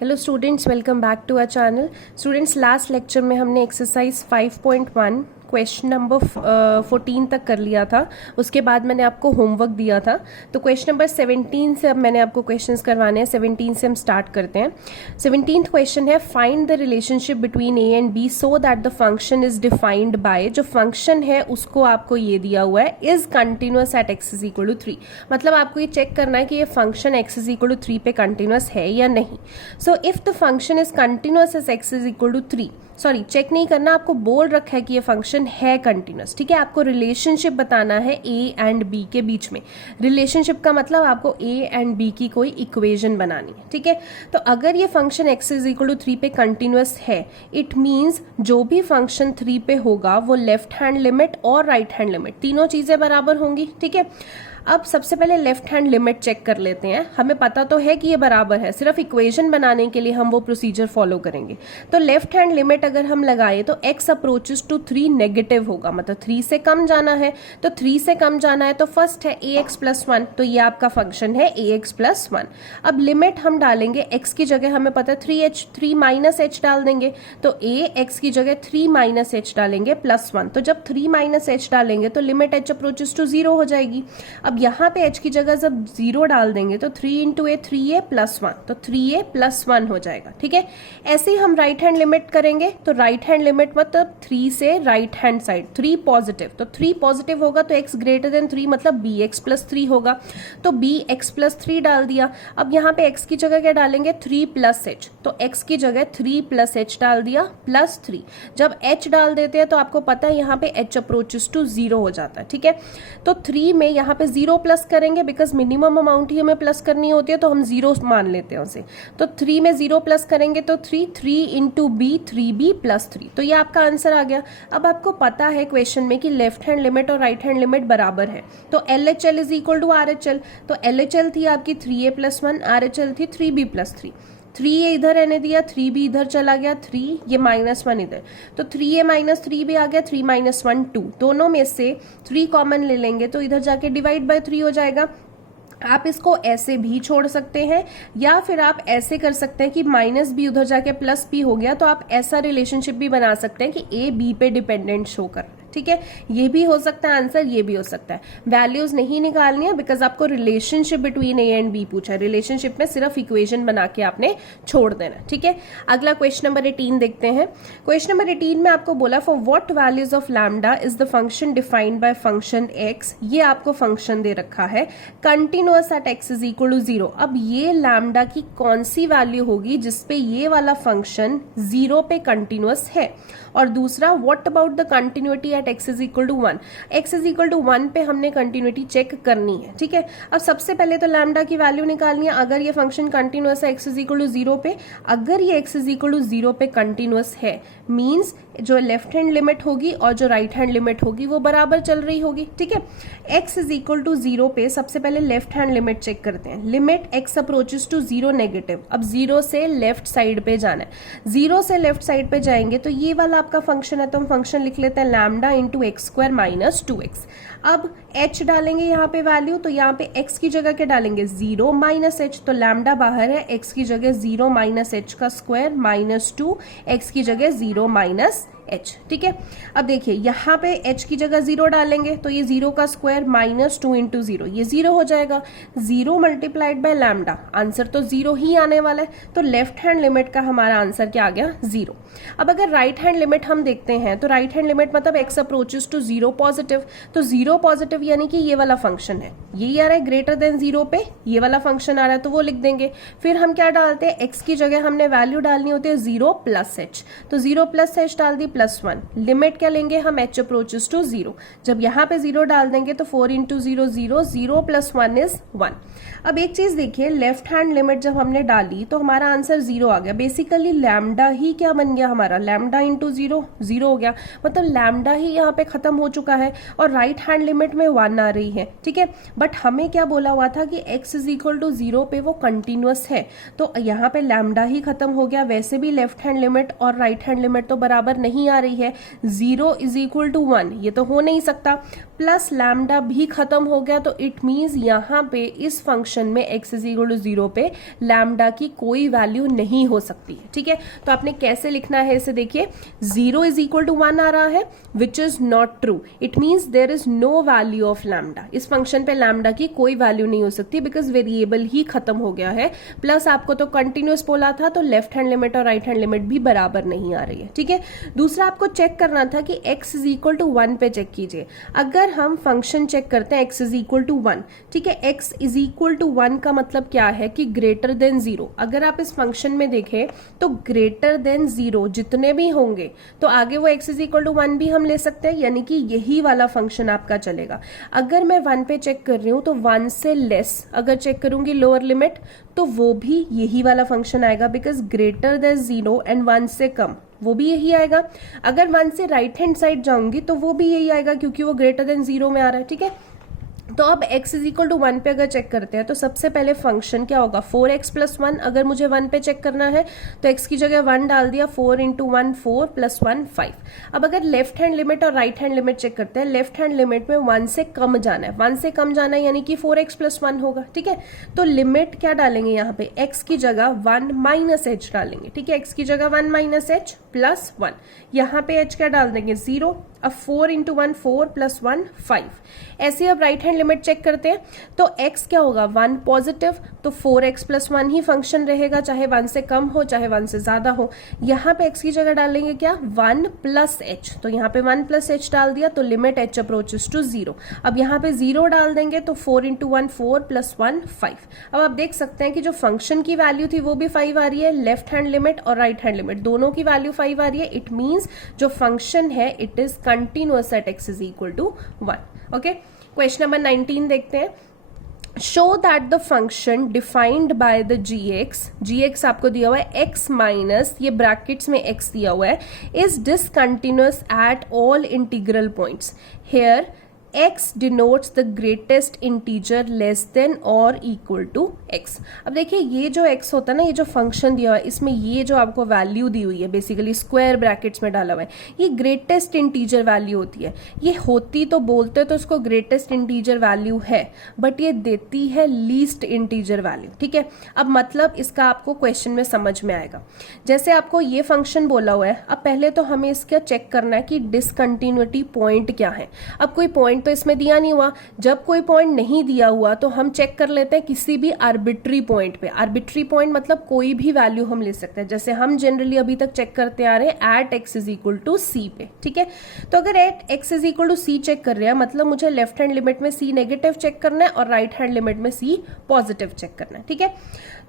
Hello students, welcome back to our channel. Students, last lecture में हमने exercise 5.1 question number 14 तक कर लिया था। उसके बाद मैंने आपको होमवर्क दिया था। तो क्वेश्चन नंबर 17 से अब मैंने आपको क्वेश्चंस करवाने हैं। 17 से हम स्टार्ट करते हैं। 17th क्वेश्चन है, find the relationship between A and B so that the function is defined by. जो फंक्शन है उसको आपको ये दिया हुआ है, is continuous at X is equal to 3। मतलब आपको ये चेक करना है कि ये function X is equal to 3 पे कंटिन्यूअस है या नहीं। So if the function is continuous as X is equal to 3, sorry check नहीं करना, आपको बोल रखा है कि ये फंक्शन है कंटिन्यूअस। ठीक है, आपको रिलेशनशिप बताना है ए एंड बी के बीच में। रिलेशनशिप का मतलब आपको ए एंड बी की कोई इक्वेशन बनानी है। ठीक है, तो अगर ये function X is equal to 3 पे कंटिन्यूअस है, इट मीन्स जो भी फंक्शन 3 पे होगा वो लेफ्ट हैंड लिमिट और राइट हैंड लिमिट तीनों चीजें बराबर होंगी। ठीक है, अब सबसे पहले लेफ्ट हैंड लिमिट चेक कर लेते हैं। हमें पता तो है कि ये बराबर है, सिर्फ इक्वेशन बनाने के लिए हम वो प्रोसीजर फॉलो करेंगे। तो लेफ्ट हैंड लिमिट अगर हम लगाएं तो x अप्रोचेस टू 3 नेगेटिव होगा, मतलब 3 से कम जाना है। तो 3 से कम जाना है तो फर्स्ट है ax प्लस 1, तो ये आपका फंक्शन है ax प्लस 1। अब लिमिट हम डालेंगे, x की जगह हमें पता है 3h, 3 माइनस h डाल देंगे, तो ax की जगह 3 माइनस h डालेंगे प्लस 1। तो जब 3 माइनस h डालेंगे तो लिमिट h अप्रोचेस टू 0 हो जाएगी। अब यहाँ पे h की जगह जब 0 डाल देंगे तो 3 इंटू ए 3a प्लस 1, तो 3a प्लस 1 हो जाएगा। ठीक है, ऐसे ही हम राइट हैंड लिमिट करेंगे। तो राइट हैंड लिमिट मतलब 3 से राइट हैंड साइड 3 पॉजिटिव, तो 3 पॉजिटिव होगा तो x ग्रेटर देन 3 मतलब bx प्लस 3 होगा, तो bx प्लस 3 डाल दिया। अब यहाँ पे x की जगह क्या डालेंगे, 3 प्लस h, तो x की जगह 3 प्लस h डाल दिया प्लस 3। जब h डाल देते हैं तो आपको पता है यहाँ पे h अप्रोचेस टू 0 हो जाता है। ठीक है, तो 3 में यहाँ पे 0 प्लस करेंगे, बिकॉज मिनिमम अमाउंट ही हमें प्लस करनी होती है तो हम 0 मान लेते हैं उसे। तो 3 में 0 प्लस करेंगे तो 3 इंटू बी 3b प्लस 3, तो ये आपका आंसर आ गया। अब आपको पता है क्वेश्चन में कि लेफ्ट हैंड लिमिट और राइट हैंड लिमिट बराबर है, तो LHL is equal to RHL। तो LHL थी आपकी 3a प्लस 1, RHL थी 3b प्लस 3। 3a इधर रहने दिया, 3b इधर चला गया, 3 ये माइनस 1 इधर, तो 3a माइनस 3b आ गया, 3 माइनस 1 2। दोनों में से 3 कॉमन ले लेंगे तो इधर जाके डिवाइड बाय 3 हो जाएगा। आप इसको ऐसे भी छोड़ सकते हैं या फिर आप ऐसे कर सकते हैं कि माइनस बी उधर जाके प्लस बी हो गया, तो आप ऐसा रिलेशनशिप भी बना सकते हैं कि ए बी पे डिपेंडेंट शो कर। ठीक है, ये भी हो सकता है आंसर, ये भी हो सकता है। वैल्यूज नहीं निकालनी है बिकॉज आपको relationship between A and B पूछा है। रिलेशनशिप में सिर्फ इक्वेशन बना के आपने छोड़ देना। ठीक है, अगला क्वेश्चन नंबर 18 देखते हैं। क्वेश्चन नंबर 18 में आपको बोला for what values of lambda is the function defined by function X. ये आपको फंक्शन दे रखा है continuous at X is equal to 0। अब ये लैम्डा की कौन सी वैल्यू होगी जिसपे ये वाला फंक्शन 0 पे कंटिन्यूअस है। और दूसरा, what about the continuity at x is equal to 1। x is equal to 1 पे हमने कंटिन्यूटी चेक करनी है। ठीक है, अब सबसे पहले तो लैम्डा की वैल्यू निकालनी है। अगर ये फंक्शन कंटिन्यूअस है x इज इक्वल टू 0 पे, अगर ये x इज इक्वल टू 0 पे कंटिन्यूअस है, मीन्स जो लेफ्ट हैंड लिमिट होगी और जो राइट हैंड लिमिट होगी वो बराबर चल रही होगी। ठीक है, x इज इक्वल टू 0 पे सबसे पहले लेफ्ट हैंड लिमिट चेक करते हैं। Limit x approaches to 0 negative. अब 0 से लेफ्ट साइड पे जाना है, 0 से लेफ्ट साइड पे जाएंगे तो ये वाला आपका फंक्शन है, तो हम फंक्शन लिख लेते हैं lambda into x square minus 2x। अब h डालेंगे यहाँ पे वैल्यू, तो यहाँ पे x की जगह क्या डालेंगे, 0 माइनस h, तो लैम्डा बाहर है, x की जगह 0 माइनस h का स्क्वायर माइनस 2, x की जगह 0 माइनस h। ठीक है, अब देखिए यहाँ पे h की जगह 0 डालेंगे तो ये 0 का स्क्वायर माइनस 2 इंटू 0, ये 0 हो जाएगा। 0 मल्टीप्लाइड बाय लैम्डा, आंसर तो 0 ही आने वाला है, तो लेफ्ट हैंड लिमिट का हमारा आंसर क्या आ गया, 0। अब अगर राइट हैंड लिमिट हम देखते हैं तो राइट हैंड लिमिट मतलब x अप्रोचेस टू 0 पॉजिटिव, तो 0 पॉजिटिव यानी कि ये वाला फंक्शन है, यही आ रहा है ग्रेटर देन 0 पे, ये वाला फंक्शन आ रहा है तो वो लिख देंगे। फिर हम क्या डालते हैं, x की जगह हमने वैल्यू डालनी होती है 0 प्लस h, तो 0 प्लस h डाल दी प्लस 1। लिमिट क्या लेंगे हम, h अप्रोचेस टू 0। जब यहाँ पे 0 डाल देंगे तो 4 इंटू 0 0, 0 प्लस 1 इज 1। अब एक चीज देखिए, लेफ्ट हैंड लिमिट जब हमने डाली तो हमारा आंसर 0 आ गया। बेसिकली लैम्डा ही क्या बन गया हमारा, लैम्डा इंटू 0 0 हो गया, मतलब लैम्डा ही यहाँ पे खत्म हो चुका है। और राइट हैंड लिमिट में 1 आ रही है, ठीक है। बट हमें क्या बोला हुआ था कि x इज इक्वल टू 0 पे वो कंटिन्यूअस है, तो यहाँ पे लैम्डा ही खत्म हो गया। वैसे भी लेफ्ट हैंड लिमिट और राइट हैंड लिमिट तो बराबर नहीं आ रही है, 0 इज इक्वल टू 1 ये तो हो नहीं सकता, प्लस लैम्डा भी खत्म हो गया, तो इट मीन्स यहाँ पे इस फंक्शन में x इज इक्वल टू 0 पे लैम्डा की कोई वैल्यू नहीं हो सकती है, ठीक है। तो आपने कैसे लिखना है इसे, देखिए 0 इज इक्वल टू 1 आ रहा है which is not true, it means there is no value of lambda. इस फंक्शन पे लैम्डा की कोई वैल्यू नहीं हो सकती बिकॉज वेरिएबल ही खत्म हो गया है, प्लस आपको तो कंटिन्यूअस बोला था, तो लेफ्ट हैंड लिमिट और राइट हैंड लिमिट भी बराबर नहीं आ रही है, ठीक है। दूसरा आपको चेक करना था कि x इज इक्वल टू 1 पे चेक कीजिए। अगर हम फंक्शन चेक करते हैं x इज इक्वल टू 1, ठीक है, x इज इक्वल टू 1 का मतलब क्या है कि ग्रेटर देन 0। अगर आप इस फंक्शन में देखें तो ग्रेटर देन 0 जितने भी होंगे तो आगे वो x इज इक्वल टू 1 भी हम ले सकते हैं, यानी कि यही वाला फंक्शन आपका चलेगा। अगर मैं 1 पे चेक कर रही हूं तो 1 से लेस अगर चेक करूंगी लोअर लिमिट तो वो भी यही वाला फंक्शन आएगा, बिकॉज ग्रेटर देन 0 एंड 1 से कम वो भी यही आएगा। अगर 1 से राइट हैंड साइड जाऊंगी तो वो भी यही आएगा क्योंकि वो ग्रेटर देन 0 में आ रहा है, ठीक है। तो अब x इज इक्वल टू 1 पे अगर चेक करते हैं तो सबसे पहले फंक्शन क्या होगा 4x प्लस 1। अगर मुझे 1 पे चेक करना है तो x की जगह 1 डाल दिया, 4 इंटू 1 4 प्लस 1 5। अब अगर लेफ्ट हैंड लिमिट और राइट हैंड लिमिट चेक करते हैं, लेफ्ट हैंड लिमिट में 1 से कम जाना है, 1 से कम जाना है यानी कि 4x प्लस 1 होगा, ठीक है। तो लिमिट क्या डालेंगे यहाँ पे, x की जगह 1 माइनस h डालेंगे, ठीक है। x की जगह 1 माइनस h प्लस 1, यहाँ पे h क्या डाल देंगे 0। अब 4 इंटू 1 4 प्लस 1 5। ऐसे अब राइट हैंड लिमिट चेक करते हैं तो x क्या होगा 1 पॉजिटिव, तो 4x प्लस 1 ही फंक्शन रहेगा, चाहे 1 से कम हो चाहे 1 से ज्यादा हो। यहाँ पे x की जगह डालेंगे क्या 1 प्लस h, तो यहाँ पे 1 प्लस h डाल दिया, तो लिमिट h अप्रोचेस टू 0। अब यहाँ पे 0 डाल देंगे तो 4 इंटू 1 4 प्लस 1 5। अब आप देख सकते हैं कि जो फंक्शन की वैल्यू थी वो भी 5 आ रही है, लेफ्ट हैंड लिमिट और राइट हैंड लिमिट दोनों की वैल्यू 5 आ रही है। इट मीन्स जो फंक्शन है it is continuous at x is equal to 1। Okay, question number 19 देखते हैं। Show that the function defined by the gx आपको दिया हुआ है x माइनस ये ब्रैकेट्स में x दिया हुआ है, is discontinuous at all integral points. Here x denotes the greatest integer less than or equal to x। अब देखिए ये जो x होता है ना, ये जो फंक्शन दिया हुआ है इसमें ये जो आपको वैल्यू दी हुई है बेसिकली स्क्वायर ब्रैकेट्स में डाला हुआ है, ये ग्रेटेस्ट इंटीजर वैल्यू होती है। ये होती तो बोलते तो इसको ग्रेटेस्ट इंटीजर वैल्यू है, बट ये देती है लीस्ट इंटीजर वैल्यू, ठीक है। अब मतलब इसका आपको क्वेश्चन में समझ में आएगा। जैसे आपको ये फंक्शन बोला हुआ है, अब पहले तो हमें इसका चेक करना है कि डिसकंटिन्यूटी पॉइंट क्या है। अब कोई पॉइंट तो इसमें दिया नहीं हुआ, जब कोई पॉइंट नहीं दिया हुआ तो हम चेक कर लेते हैं किसी भी आर्बिट्री पॉइंट पे। आर्बिट्री पॉइंट मतलब कोई भी वैल्यू हम ले सकते हैं, जैसे हम जनरली अभी तक चेक करते आ रहे हैं at x is equal to c पे, ठीक है। तो अगर at x is equal to c check कर रहे हैं मतलब मुझे लेफ्ट हैंड लिमिट में c नेगेटिव चेक करना है और राइट हैंड लिमिट में c पॉजिटिव चेक करना है, ठीक है।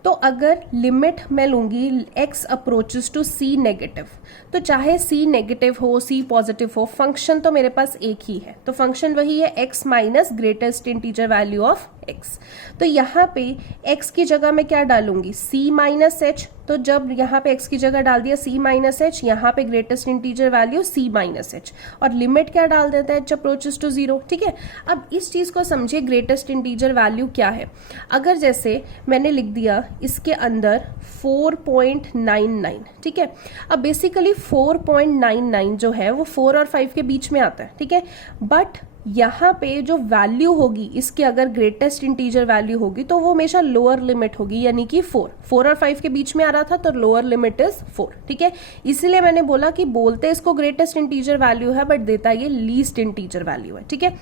तो अगर लिमिट मैं लूंगी x approaches to c negative, तो चाहे c नेगेटिव हो c पॉजिटिव हो, फंक्शन तो मेरे पास एक ही है, तो फंक्शन वही है x minus greatest integer value of x। तो यहाँ पे x की जगह मैं क्या डालूंगी c माइनस h, तो जब यहाँ पे x की जगह डाल दिया c माइनस h, यहाँ पे greatest integer value c minus h, और लिमिट क्या डाल देता है h अप्रोचेस टू 0, ठीक है। अब इस चीज को समझिए ग्रेटेस्ट इंटीजर वैल्यू क्या है। अगर जैसे मैंने लिख दिया इसके अंदर 4.99, ठीक है। अब बेसिकली 4.99 जो है वो 4 और 5 के बीच में आता है, ठीक है। बट यहाँ पे जो वैल्यू होगी इसके अगर ग्रेटेस्ट इंटीजर वैल्यू होगी तो वो हमेशा लोअर लिमिट होगी, यानी कि 4 और 5 के बीच में आ रहा था तो लोअर लिमिट इज 4, ठीक है। इसीलिए मैंने बोला कि बोलते इसको ग्रेटेस्ट इंटीजर वैल्यू है बट देता ये लीस्ट इंटीजर वैल्यू है, ठीक है।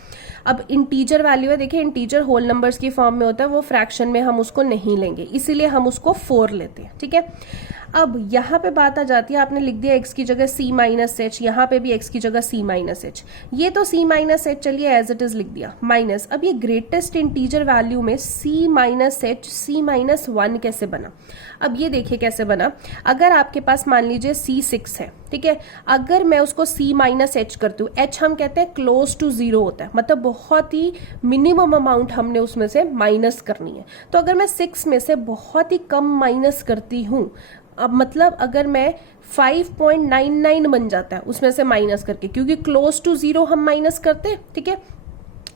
अब इंटीजर वैल्यू है, देखिए इंटीजर होल नंबर्स की फॉर्म में होता है, वो फ्रैक्शन में हम उसको नहीं लेंगे, इसीलिए हम उसको 4 लेते हैं, ठीक है। अब यहाँ पे बात आ जाती है, आपने लिख दिया x की जगह c माइनस एच, यहाँ पे भी x की जगह c माइनस एच, ये तो c माइनस एच चलिए एज इट इज लिख दिया माइनस। अब ये ग्रेटेस्ट इंटीजर वैल्यू में c minus H c minus 1 कैसे बना। अब ये देखिए कैसे बना। अगर आपके पास मान लीजिए c6 है, ठीक है, अगर मैं उसको c माइनस एच करती हूँ, h हम कहते हैं क्लोज टू 0 होता है, मतलब बहुत ही मिनिमम अमाउंट हमने उसमें से माइनस करनी है। तो अगर मैं 6 में से बहुत ही कम माइनस करती हूँ, अब मतलब अगर मैं 5.99 बन जाता है उसमें से माइनस करके, क्योंकि क्लोज टू 0 हम माइनस करते हैं, ठीक है।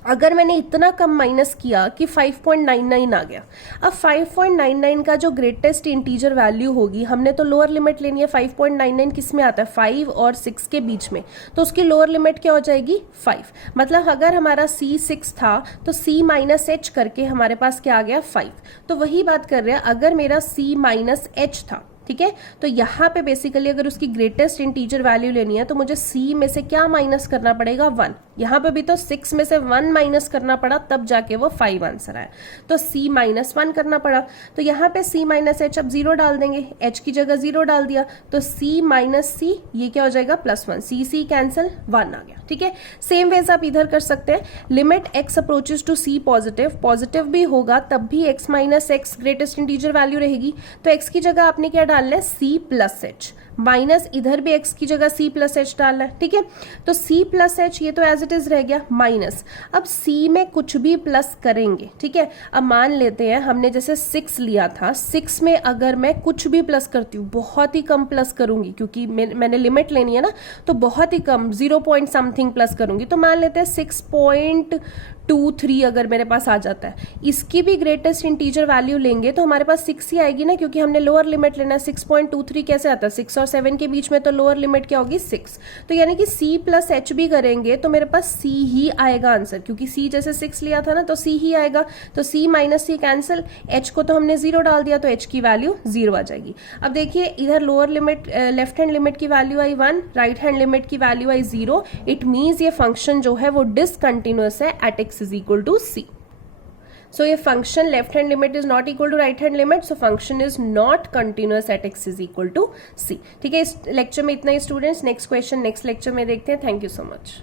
अगर मैंने इतना कम माइनस किया कि 5.99 आ गया, अब 5.99 का जो ग्रेटेस्ट इंटीजर वैल्यू होगी, हमने तो लोअर लिमिट लेनी है। 5.99 किस में आता है? 5 और 6 के बीच में, तो उसकी लोअर लिमिट क्या हो जाएगी? 5। मतलब अगर हमारा C 6 था तो C माइनस एच करके हमारे पास क्या आ गया? 5। तो वही बात कर रहे हैं, अगर मेरा C माइनस एच था, ठीक है, तो यहाँ पे बेसिकली अगर उसकी ग्रेटेस्ट इंटीजर वैल्यू लेनी है तो मुझे C में से क्या माइनस करना पड़ेगा? 1। यहाँ पे भी तो 6 में से 1 माइनस करना पड़ा, तब जाके वो 5 आंसर आया, तो C माइनस 1 करना पड़ा। तो यहाँ पे C माइनस एच, अब 0 डाल देंगे, H की जगह 0 डाल दिया, तो C माइनस C, ये क्या हो जाएगा? +1। C कैंसिल, 1 आ गया, ठीक है। सेम वेज आप इधर कर सकते हैं, limit x approaches to C positive, positive भी होगा तब भी x minus x greatest integer value रहेगी, तो x की जगह आपने क्या डालना है? C प्लस एच, माइनस इधर भी x की जगह C प्लस एच डालना है, ठीक है। तो C प्लस एच ये तो एज इट इज रह गया, माइनस अब C में कुछ भी प्लस करेंगे, ठीक है। अब मान लेते हैं हमने जैसे 6 लिया था, 6 में अगर मैं कुछ भी प्लस करती हूँ, बहुत ही कम प्लस करूंगी क्योंकि मैंने लिमिट लेनी है ना, तो बहुत ही कम 0 पॉइंट समथिंग प्लस करूंगी, तो मान लेते हैं 6.23 अगर मेरे पास आ जाता है, इसकी भी ग्रेटेस्ट इंटीजर वैल्यू लेंगे तो हमारे पास 6 ही आएगी ना, क्योंकि हमने लोअर लिमिट लेना है। 6.23 कैसे आता है? 6 और 7 के बीच में, तो लोअर लिमिट क्या होगी? 6। तो यानी कि C प्लस एच भी करेंगे तो मेरे पास C ही आएगा आंसर, क्योंकि C जैसे 6 लिया था ना, तो C ही आएगा, तो C minus C cancel, H को तो हमने 0 डाल दिया, तो H की वैल्यू 0 आ जाएगी। अब देखिए इधर lower limit, left hand limit की वैल्यू आई 1, राइट हैंड लिमिट की वैल्यू आई 0, इट मीन्स ये फंक्शन जो है वो डिसकंटिन्यूअस है at x is equal to C। So ये function left hand limit is not equal to right hand limit, so function is not continuous at x is equal to C। ठीक है, इस lecture में इतना ही students, next question next lecture में देखते हैं। Thank you so much.